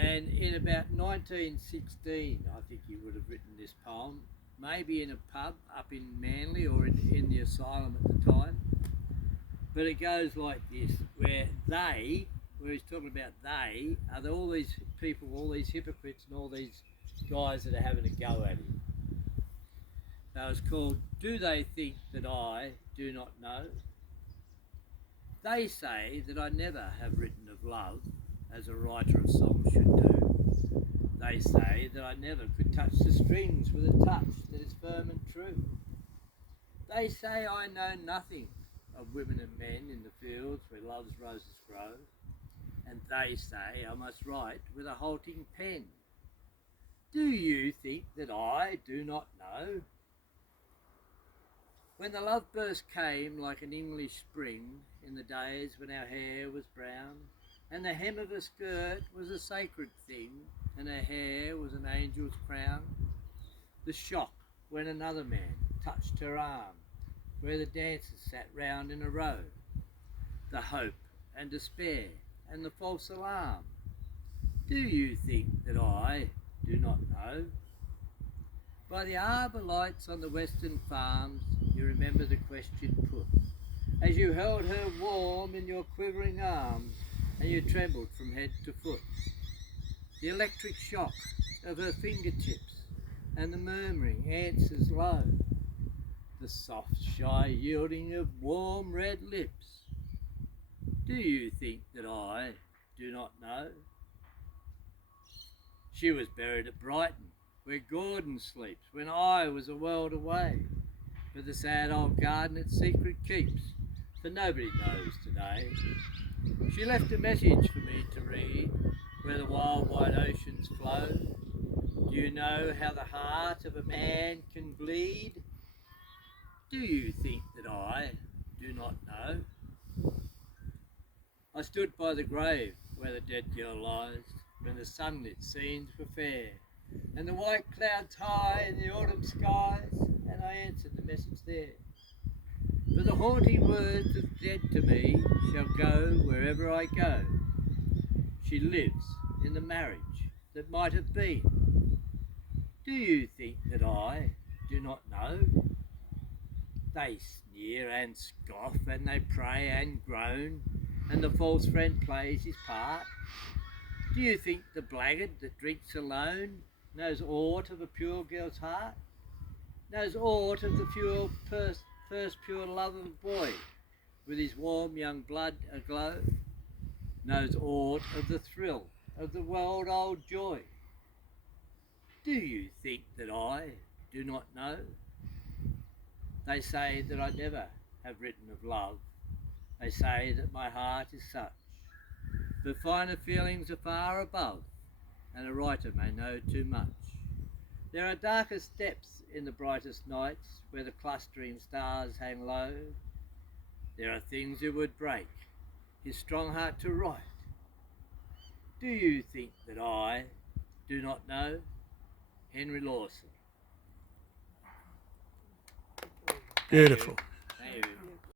And in about 1916, I think he would have written this poem, maybe in a pub up in Manly or in the asylum at the time. But it goes like this, where he's talking about they, are all these people, all these hypocrites and all these guys that are having a go at him. So it's called, Do They Think That I Do Not Know? They say that I never have written of love as a writer of songs should do. They say that I never could touch the strings with a touch that is firm and true. They say I know nothing of women and men in the fields where love's roses grow. And they say I must write with a halting pen. Do you think that I do not know? When the love burst came like an English spring in the days when our hair was brown, and the hem of her skirt was a sacred thing, and her hair was an angel's crown, the shock when another man touched her arm, where the dancers sat round in a row, the hope and despair and the false alarm. Do you think that I do not know? By the arbour lights on the western farms, you remember the question put, as you held her warm in your quivering arms, and you trembled from head to foot. The electric shock of her fingertips, and the murmuring answers low, the soft, shy yielding of warm red lips. Do you think that I do not know? She was buried at Brighton, where Gordon sleeps, when I was a world away. But the sad old garden its secret keeps, for nobody knows today. She left a message for me to read, where the wild wide oceans flow. Do you know how the heart of a man can bleed? Do you think that I do not know? I stood by the grave where the dead girl lies, when the sunlit scenes were fair, and the white clouds high in the autumn skies, and I answered the message there. For the haunting words of dead to me shall go wherever I go. She lives in the marriage that might have been. Do you think that I do not know? They sneer and scoff, and they pray and groan, and the false friend plays his part. Do you think the blackguard that drinks alone knows aught of a pure girl's heart? Knows aught of the first pure love of a boy, with his warm young blood aglow? Knows aught of the thrill of the world-old joy? Do you think that I do not know? They say that I never have written of love. They say that my heart is such, but finer feelings are far above, and a writer may know too much. There are darkest depths in the brightest nights, where the clustering stars hang low. There are things it would break his strong heart to write. Do you think that I do not know? Henry Lawson. Beautiful.